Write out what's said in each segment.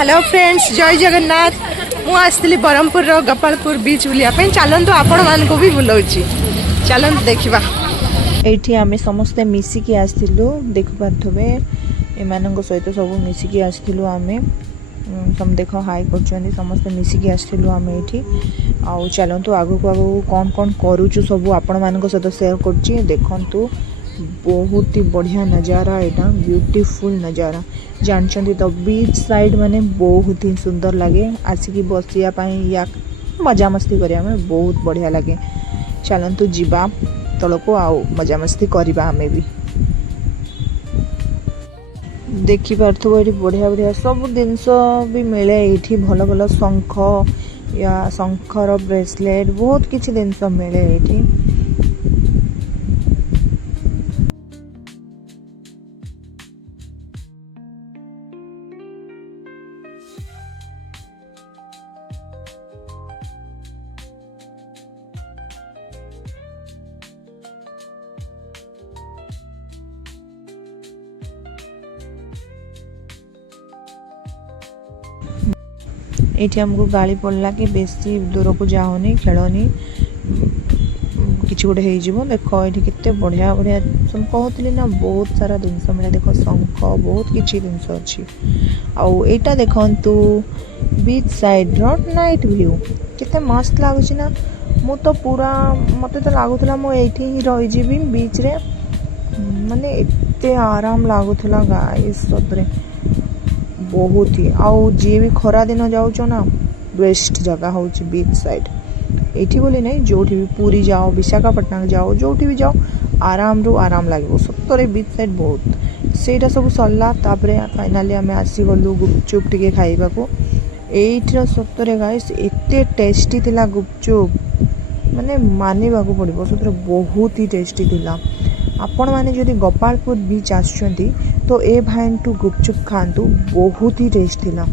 Hello friends जय जगन्नाथ मु आसली ब्रह्मपुर गोपालपुर बीच बुलाया चलतु आपण मान को भी बुलाऊँ चलतु देखा एठी आमे समस्ते मिसिकी आसथिलु देखि पारथबे एमानंग सहित सब मिसिकी आसथिलु आमे सम देख हाई कर समस्ते मिसिकी आसथिलु आमे एठी आउ चलतु आगु को आगु कौन कौन करूछु सब आपण मान सहित शेयर करछि देखंतु बहुत ही बढ़िया नजारा एटा ब्यूटीफुल नजारा जानचंदी तो बीच साइड माने बहुत ही सुंदर लगे आसिकी बसिया पई या मजा मस्ती करिया में बहुत बढ़िया लगे चलतु जीवा तलको आउ मजा मस्ती करवा आमे भी देखि पारथबो एठी बढ़िया बढ़िया सब जिनस भी मिले एठी भल भल शंख या शंखर ब्रेसलेट बहुत किछि जिनस मिले एठी एठी हमको गाड़ी पड़ला कि बेसी दूर को जाओनी खेलनी किसी गोटे हो देख ये केते बढ़िया बढ़िया सब कहती ना बहुत सारा जिनस मिले देख शंख बहुत किसी जिनस अच्छी आउ एटा देखंतु बीच साइड नाइट व्यू केते मस्त लगुच ना मु तो पूरा मत तो लगुला मुझे ही रही बीच रे माने एते आराम लगुला गाइस सतरे बहुत ही आउ जी भी खरा दिन जाऊच ना बेस्ट जगह हूँ बीच साइड एठी बोली नहीं जो भी पूरी जाओ विशाखापट्टनम जाओ जो भी जाओ आराम रू आराम लगे सतरे बीच साइड बहुत सेटा सब सरला फाइनाली आम आसीगलु गुपचुप टिके खाइबा को एइठर सतरे गाइस एते टेस्टी थिला गुपचुप माने मानिबा को पड़िबो सतरे बहुत ही टेस्टी थिला आपण माने जदि गोपालपुर बीच आछंती तो ए भाईंटू गुपचुप खातु बहुत ही टेस्ट थिला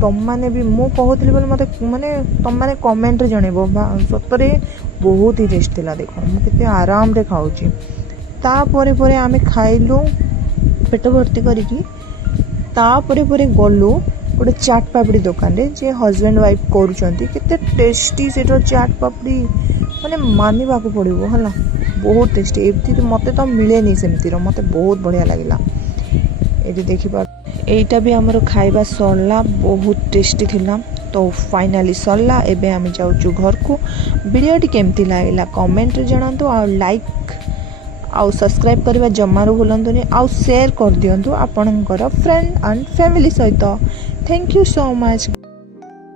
तुम मैंने भी मु कहती बोले मत माने तुम मैंने कमेंट रे जणेबो सतरे बहुत ही टेस्ट थिला देखो मु केते आराम रे खाउची ता परे परे आमे खाइलु पेट भर्ती करिकी ता परे परे गलु गोटे चाट पापड़ी दुकान रे जे हस्बैंड वाइफ करूचंती केते टेस्टी सेटर चाट पापड़ी माने मानिबा को पड़िबो हला बहुत टेस्टी एमती मते तो मिले नहीं सेमती मते बहुत बढ़िया लगिला ये देखी पार एटा भी हमर खाइबा सरला बहुत टेस्टी थिला तो फाइनली सरला एबे हम जाउछु घर को वीडियोटी केमती लागला कमेंट रे जणांतु आ लाइक आ सब्सक्राइब करबा जमारो भूलंतुनी आ शेयर कर दियंतु आपनकर फ्रेंड एंड फैमिली सहित थैंक यू सो मच।